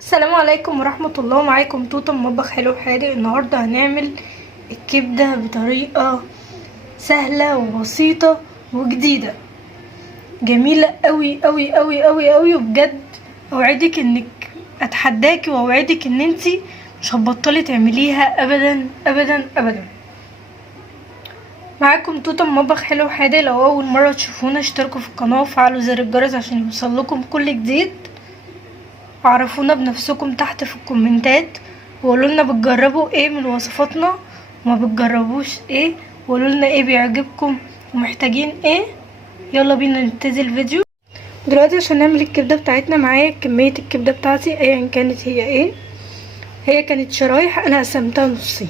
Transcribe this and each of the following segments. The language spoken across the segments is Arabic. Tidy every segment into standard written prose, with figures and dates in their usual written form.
السلام عليكم ورحمة الله. معاكم توتة من مطبخ حلو حادق. النهاردة هنعمل الكبدة بطريقة سهلة وبسيطة وجديدة جميلة قوي قوي قوي قوي قوي، وبجد اوعدك انك اتحداكي واوعدك ان انتي مش هتبطلي تعمليها ابدا ابدا ابدا. معاكم توتة من مطبخ حلو حادق. لو اول مرة تشوفونا اشتركوا في القناة وفعلوا زر الجرس عشان يوصلكم كل جديد. عرفونا بنفسكم تحت في الكومنتات وقولولنا بتجربوا ايه من وصفاتنا وما بتجربوش ايه، وقولولنا ايه بيعجبكم ومحتاجين ايه. يلا بينا نبتدي الفيديو دلوقتي عشان نعمل الكبدة بتاعتنا. معايا كمية الكبدة بتاعتي ايا كانت هي ايه. هي كانت شرايح، انا قسمتها نصين.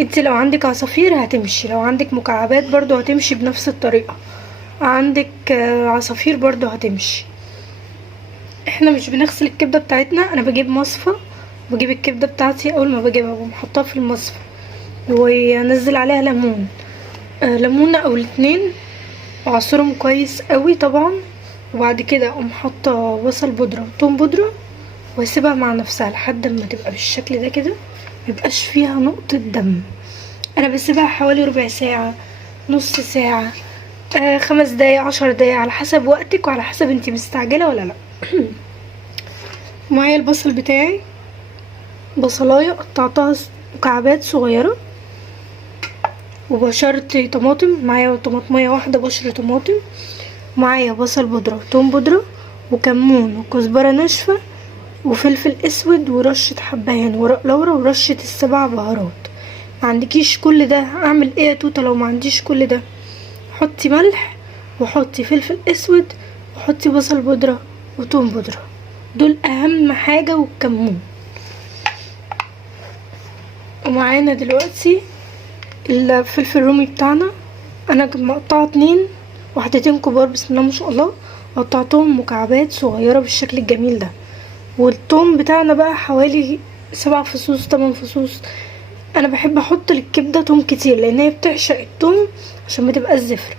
انتي لو عندك عصافير هتمشي، لو عندك مكعبات برضو هتمشي بنفس الطريقة، عندك عصافير برضو هتمشي. احنا مش بنغسل الكبده بتاعتنا، انا بجيب مصفى، بجيب الكبده بتاعتي اول ما بجيبها بقوم حطها في المصفى وانزل عليها ليمون، ليمونه او الاتنين، واعصرهم كويس قوي طبعا. وبعد كده اقوم حاطه بصل بودره وتوم بودره واسيبها مع نفسها لحد ما تبقى بالشكل ده كده، ميبقاش فيها نقطه دم. انا بسيبها حوالي ربع ساعه، نص ساعه، 5 دقايق، 10 دقايق، على حسب وقتك وعلى حسب انتي مستعجله ولا لا. معايا البصل بتاعي، بصلايه قطعتها مكعبات صغيره، وبشرت طماطم، معايا طماطميه واحده بشر طماطم، معايا بصل بودره وتوم بودره وكمون وكزبره ناشفه وفلفل اسود ورشه حبهان ورق لورا ورشه السبع بهارات. ما عندكيش كل ده اعمل ايه يا توته؟ لو ما عنديش كل ده حطي ملح وحطي فلفل اسود وحطي بصل بودره وتوم بودره، دول اهم حاجه، والكمون. ومعانا دلوقتي الفلفل الرومي بتاعنا، انا مقطعه 2 وحدتين كبار بسم الله ما شاء الله، قطعتهم مكعبات صغيره بالشكل الجميل ده. والثوم بتاعنا بقى حوالي 7 فصوص 8 فصوص. انا بحب احط للكبده توم كتير لان هي بتعشق الثوم عشان ما تبقى الزفر.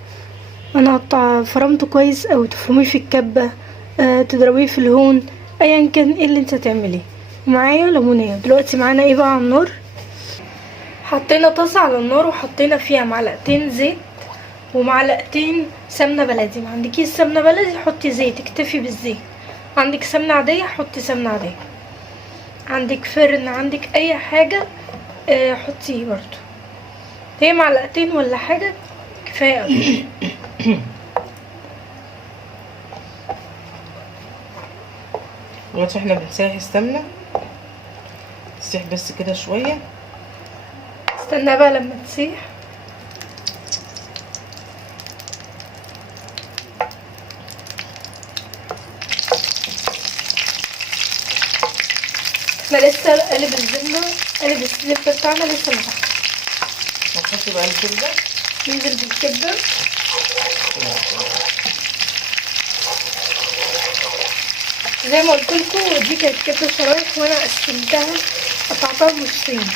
انا فرمته كويس اوي، تفرميه في الكبه، تضربيه في الهون، ايا كان ايه اللي انت تعمليه. ومعايا ليمونيه. دلوقتي معانا ايه بقى على النار؟ حطينا طاسه على النار وحطينا فيها معلقتين زيت ومعلقتين سمنه بلدي. ما عندكيش سمنه بلدي حطي زيت، اكتفي بالزيت. عندك سمنه عاديه حطي سمنه عاديه، عندك فرن، عندك اي حاجه حطيه برضو. هي معلقتين ولا حاجه كفايه قوي. دلوقتي احنا بنسيح السمنه، تسيح بس كده شويه. استنى بقى لما تسيح. احنا لسه قالب الزبده، قالب الزبده بتاعنا لسه ما تحت. هنحط بقى الكبده، ننزل بالكبده. زي ما قلت لكم دي كانت كبده شرايح وانا قسمتها قطعتها نصين.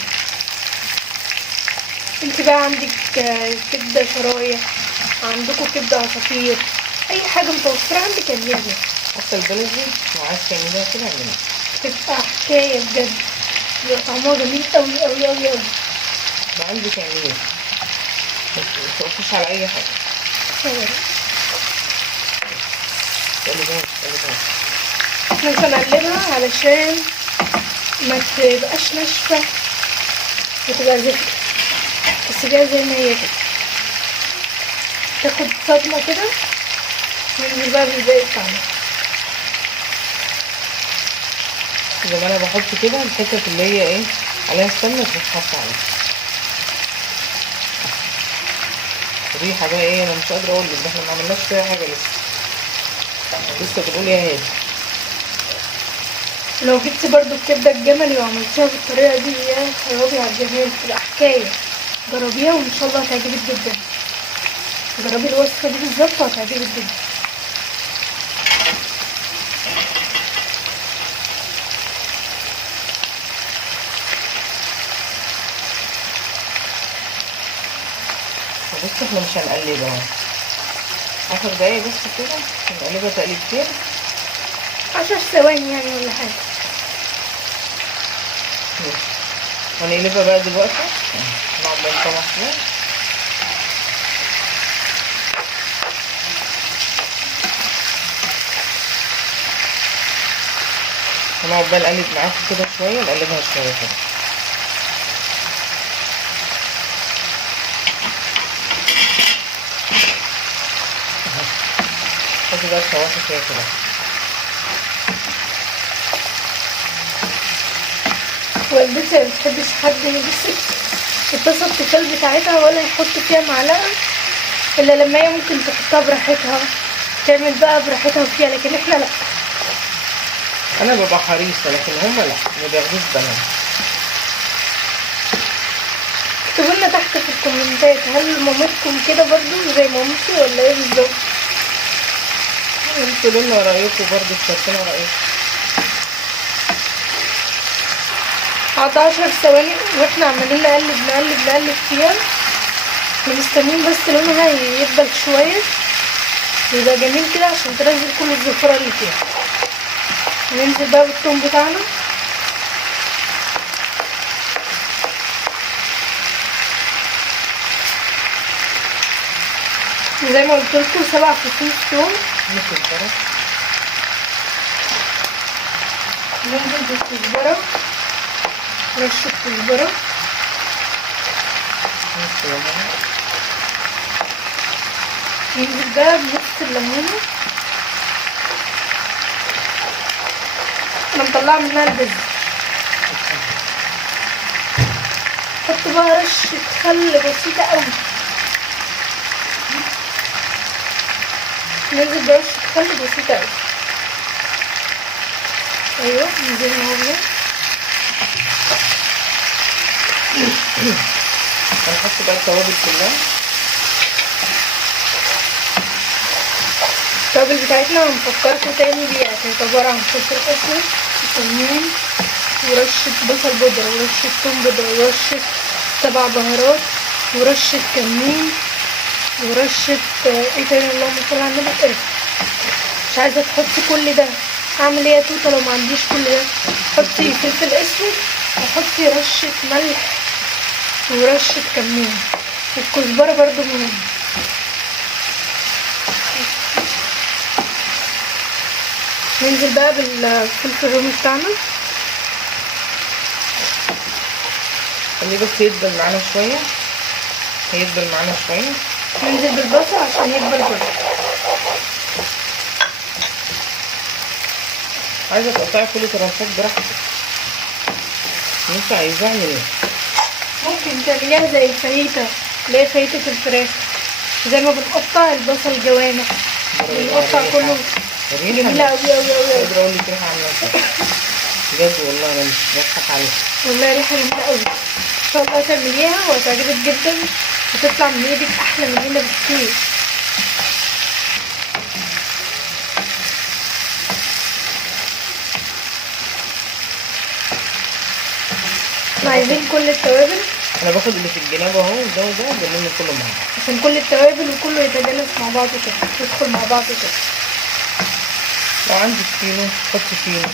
انت بقى عندك كبده شرايح، عندكم كبده عصافير، اي حاجه متوفره عندك اعمليها بيها. حتى البلدي لو عايز تعمليها كده اعمليها، تبقى حكايه بجد، بيبقى طعمها جميل قوي قوي قوي قوي. لو عندك اعمليها، ما تقفيش على اي حاجه. احنا مش هنقلبها علشان ما تبقاش ناشفه وتبقى زفره، بس جايه زي ما هي كده، تاخد صدمه كده وننزل بقى بالباقي بتاعنا. زي ما انا بحط كده الحته اللي هي ايه عليها السمنه بتتحط عليها. الريحه بقى ايه، انا مش قادره اقول لك، احنا ما عملناش فيها حاجه لسه بنقول يا هادي. لو جبت برضو الكبده الجملي وعملتيها بالطريقه دي يا خرابي على الجمال، تبقى حكايه. جربيها وان شاء الله هتعجبك جدا. جربي الوصفه دي بالظبط وهتعجبك جدا. بص احنا مش هنقلبها 10 دقايق بس كده، هنقلبها تقليبتين 10 ثواني يعني ولا حاجه. اهي. هنقلبها بقى دلوقتي نقعد نطلع فيها. هنقعد بقى نقلب معاكم كده شويه، نقلبها شويه كده. حطي بقى الشواطه فيها كده. والدتي ما بتحبش حد يمسك الطاسه التيفال بتاعتها ولا يحط فيها معلقه، الا لما هي ممكن تحطها براحتها، تعمل بقى براحتها فيها، لكن احنا لا. انا ببقى حريصه لكن هما لا، ما بياخدوش بالهم. اكتبوا لنا تحت في الكومنتات، هل مامتكم كده برضو زي مامتي ولا ايه بالظبط؟ انتوا قولوا لنا رايكم برضه، شاركونا رايكم. قعدت 10 ثواني واحنا عمالين نقلب فيها، ومستنيين بس لونها يدبل شويه ويبقى جميل كده عشان تنزل كل الزفرة اللي فيها. هننزل بقى بالثوم بتاعنا. زي ما قلت لكم 7 فصوص ثوم. ننزل بالكزبرة، رشة كزبرة، ننزل بقى بنص الليمونة، انا مطلعه منها البذر. حط بقى رشة خل بسيطة قوي، ننزل برشة خل بسيطة قوي. ايوه ننزل هنا. هنحط بقى التوابل كلها. التوابل بتاعتنا هنفكركم تاني بيها، كانت عبارة عن فلفل اسود وكمون ورشة بصل بودرة ورشة ثوم بودرة ورشة 7 بهارات ورشة كمون ورشة ايه تاني، اللهم صل على النبي، قرفة. مش عايزة تحطي كل ده، اعمل ايه يا توته لو ما عنديش كل ده؟ حطي فلفل اسود وحطي رشة ملح ورشة كمون، والكزبرة برضو مهم. ننزل بقى بالفلفل الرومي بتاعنا، خليه بس يدبل معانا شويه، هيدبل معانا شويه. ننزل بالبصل عشان يدبل برضه. عايزه تقطعي كل ترانشات براحتك، انت عايزاه اعمل ايه. ممكن تعمليها زي الفاهيتا اللي هي فاهيتة الفراخ، زي ما بنقطع البصل جوانح بنقطع كله. جميلة اوي اوي اوي. قادرة اقول لك ريحة عاملة ازاي بجد والله، انا مش بضحك عليك، والله ريحة جميلة اوي. ان شاء الله تعمليها وهتعجبك جدا، وتطلع من ايدك احلى من هنا بكتير. احنا عايزين كل التوابل، انا باخد اللي في الجناب اهو ده وده بنلم كله مع بعض عشان كل التوابل وكله يتجانس مع بعض كده، يدخل مع بعض كده. لو عندك فينو حطي فينو،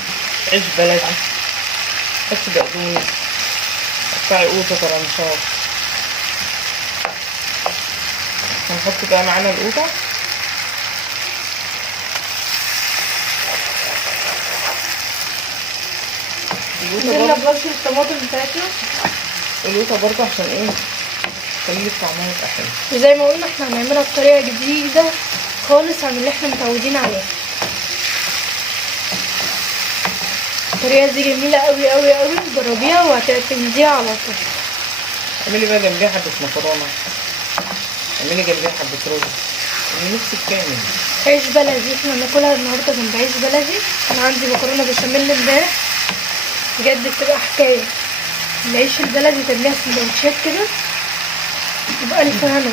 عيش بلدي، حطي بقدونس، قطعي قوطة طرنشات. هنحط بقى معانا القوطة، نزلنا ببشر الطماطم بتاعتنا. القوطة برضه عشان ايه، تخلي طعمها يبقى حلو. وزي ما قلنا احنا هنعملها بطريقة جديدة خالص عن اللي احنا متعودين عليها. الطريقة دي جميلة اوي اوي اوي، جربيها وهتعتمديها على طول. اعملي بقى جنبيها حبة مكرونة، اعملي جنبيها حبة رز، اللي نفسك تعمل. عيش بلدي، احنا هناكلها النهارده جنب عيش بلدي. انا عندي مكرونة بشاميل امبارح بجد بتبقى حكاية. العيش البلدي تعمليها سندوتشات كده بألف هنا.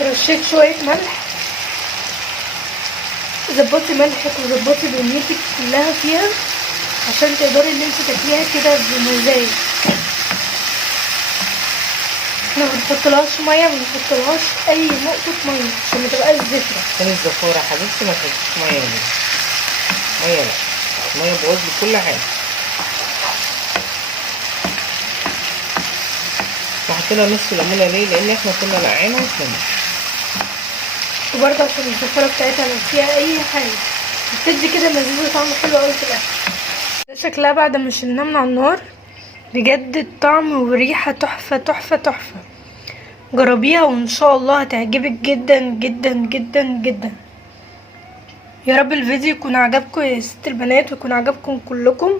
رشيت شوية ملح، ظبطي ملحك وظبطي دنيتك كلها فيها عشان تقدري ان انت تاكليها كده بمزاج. احنا منحطلهاش ميه، منحطلهاش اي نقطة ميه عشان متبقاش زفرة. كان الزفارة يا حبيبتي ما تحطيش مية دي، مية لا. الميه تبوظ لي كل حاجه. وحطينا نص ليمونه ليه؟ لان احنا كنا نقعينها وسلمنا. وبرضه عشان الزفاره بتاعتها لو فيها اي حاجه بتدي كده مزازه طعم حلو قوي في الاكل. ده شكلها بعد ما شلناه من على النار، بجد الطعم والريحه تحفه تحفه تحفه. جربيها وان شاء الله هتعجبك جدا جدا جدا جدا. يا رب الفيديو يكون عجبكم يا ست البنات ويكون عجبكم كلكم.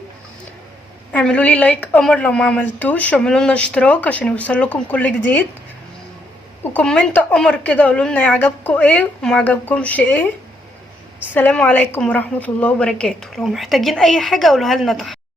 اعملوا لي لايك قمر لو ما عملتوش، واعملوا لنا اشتراك عشان يوصل لكم كل جديد، وكومنت قمر كده قولوا لنا عجبكم ايه وما عجبكمش ايه. السلام عليكم ورحمة الله وبركاته. لو محتاجين اي حاجة قولوها لنا تحت.